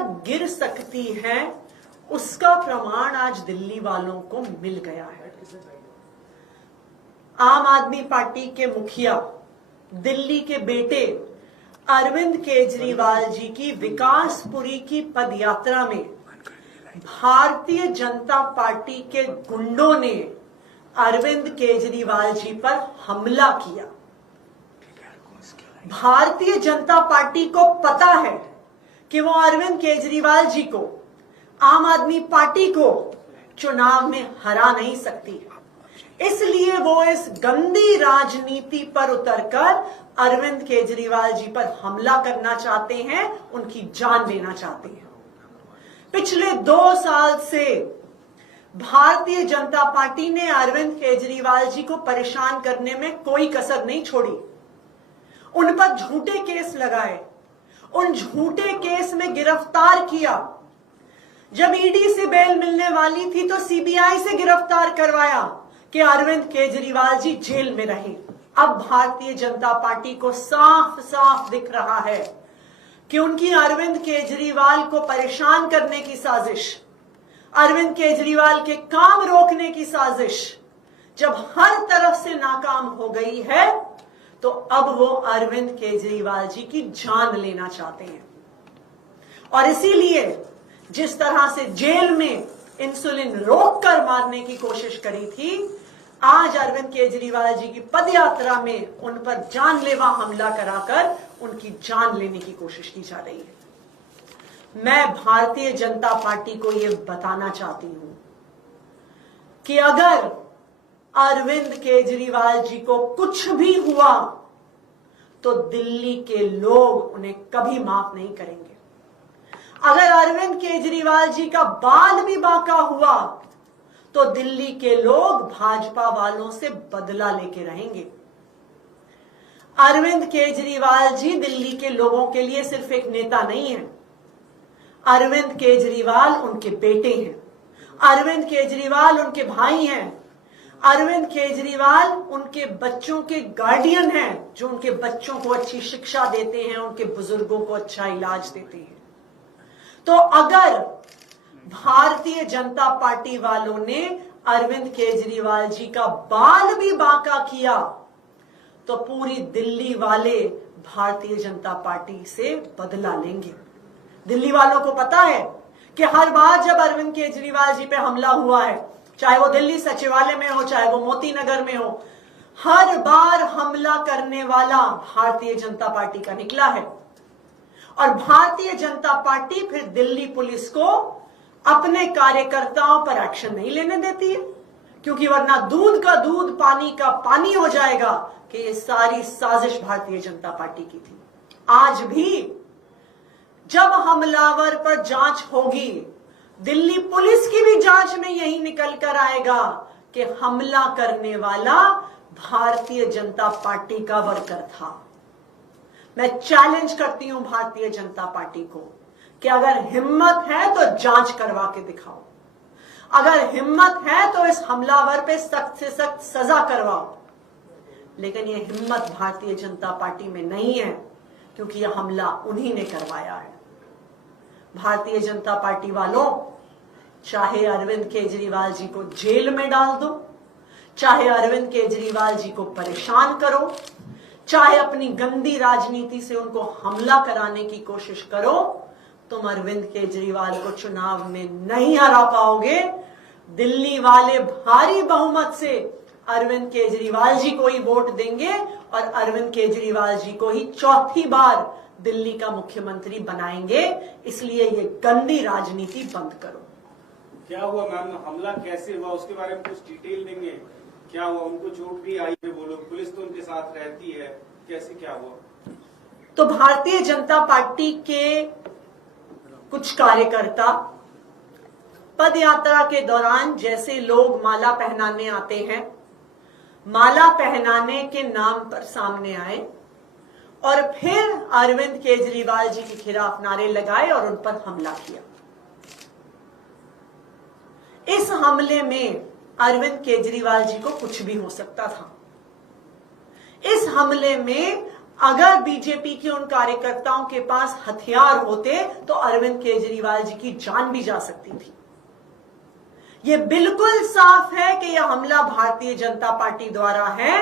तक गिर सकती है, उसका प्रमाण आज दिल्ली वालों को मिल गया है। आम आदमी पार्टी के मुखिया, दिल्ली के बेटे अरविंद केजरीवाल जी की विकासपुरी की पदयात्रा में भारतीय जनता पार्टी के गुंडों ने अरविंद केजरीवाल जी पर हमला किया। भारतीय जनता पार्टी को पता है कि वो अरविंद केजरीवाल जी को, आम आदमी पार्टी को चुनाव में हरा नहीं सकती, इसलिए वो इस गंदी राजनीति पर उतरकर अरविंद केजरीवाल जी पर हमला करना चाहते हैं, उनकी जान लेना चाहते हैं। पिछले 2 साल से भारतीय जनता पार्टी ने अरविंद केजरीवाल जी को परेशान करने में कोई कसर नहीं छोड़ी। उन पर झूठे केस लगाए, उन झूठे केस में गिरफ्तार किया। जब ईडी से बेल मिलने वाली थी तो सीबीआई से गिरफ्तार करवाया कि अरविंद केजरीवाल जी जेल में रहे। अब भारतीय जनता पार्टी को साफ साफ दिख रहा है कि उनकी अरविंद केजरीवाल को परेशान करने की साजिश, अरविंद केजरीवाल के काम रोकने की साजिश जब हर तरफ से नाकाम हो गई है, तो अब वो अरविंद केजरीवाल जी की जान लेना चाहते हैं। और इसीलिए जिस तरह से जेल में इंसुलिन रोककर मारने की कोशिश करी थी, आज अरविंद केजरीवाल जी की पदयात्रा में उन पर जानलेवा हमला कराकर उनकी जान लेने की कोशिश की जा रही है। मैं भारतीय जनता पार्टी को यह बताना चाहती हूं कि अगर अरविंद केजरीवाल जी को कुछ भी हुआ तो दिल्ली के लोग उन्हें कभी माफ नहीं करेंगे। अगर अरविंद केजरीवाल जी का बाल भी बांका हुआ तो दिल्ली के लोग भाजपा वालों से बदला लेके रहेंगे। अरविंद केजरीवाल जी दिल्ली के लोगों के लिए सिर्फ एक नेता नहीं है, अरविंद केजरीवाल उनके बेटे हैं, अरविंद केजरीवाल उनके भाई हैं, अरविंद केजरीवाल उनके बच्चों के गार्डियन हैं, जो उनके बच्चों को अच्छी शिक्षा देते हैं, उनके बुजुर्गों को अच्छा इलाज देते हैं। तो अगर भारतीय जनता पार्टी वालों ने अरविंद केजरीवाल जी का बाल भी बांका किया तो पूरी दिल्ली वाले भारतीय जनता पार्टी से बदला लेंगे। दिल्ली वालों को पता है कि हर बार जब अरविंद केजरीवाल जी पे हमला हुआ है, चाहे वो दिल्ली सचिवालय में हो, चाहे वो मोती नगर में हो, हर बार हमला करने वाला भारतीय जनता पार्टी का निकला है। और भारतीय जनता पार्टी फिर दिल्ली पुलिस को अपने कार्यकर्ताओं पर एक्शन नहीं लेने देती है, क्योंकि वरना दूध का दूध पानी का पानी हो जाएगा कि ये सारी साजिश भारतीय जनता पार्टी की थी। आज भी जब हमलावर पर जांच होगी, दिल्ली पुलिस की भी जांच में यही निकल कर आएगा कि हमला करने वाला भारतीय जनता पार्टी का वर्कर था। मैं चैलेंज करती हूं भारतीय जनता पार्टी को कि अगर हिम्मत है तो जांच करवा के दिखाओ, अगर हिम्मत है तो इस हमलावर पे सख्त से सख्त सजा करवाओ। लेकिन यह हिम्मत भारतीय जनता पार्टी में नहीं है, क्योंकि यह हमला उन्हीं ने करवाया है। भारतीय जनता पार्टी वालों, चाहे अरविंद केजरीवाल जी को जेल में डाल दो, चाहे अरविंद केजरीवाल जी को परेशान करो, चाहे अपनी गंदी राजनीति से उनको हमला कराने की कोशिश करो, तुम अरविंद केजरीवाल को चुनाव में नहीं हरा पाओगे। दिल्ली वाले भारी बहुमत से अरविंद केजरीवाल जी को ही वोट देंगे और अरविंद केजरीवाल जी को ही चौथी बार दिल्ली का मुख्यमंत्री बनाएंगे। इसलिए ये गंदी राजनीति बंद करो। क्या हुआ मैम, हमला कैसे हुआ, उसके बारे में कुछ डिटेल देंगे? क्या हुआ, उनको चोट भी आई है, वो लोग, पुलिस तो उनके साथ रहती है, कैसे क्या हुआ? तो भारतीय जनता पार्टी के कुछ कार्यकर्ता पद यात्रा के दौरान जैसे लोग माला पहनाने आते हैं, माला पहनाने के नाम पर सामने आए और फिर अरविंद केजरीवाल जी के खिलाफ नारे लगाए और उन पर हमला किया। इस हमले में अरविंद केजरीवाल जी को कुछ भी हो सकता था। इस हमले में अगर बीजेपी के उन कार्यकर्ताओं के पास हथियार होते तो अरविंद केजरीवाल जी की जान भी जा सकती थी। यह बिल्कुल साफ है कि यह हमला भारतीय जनता पार्टी द्वारा है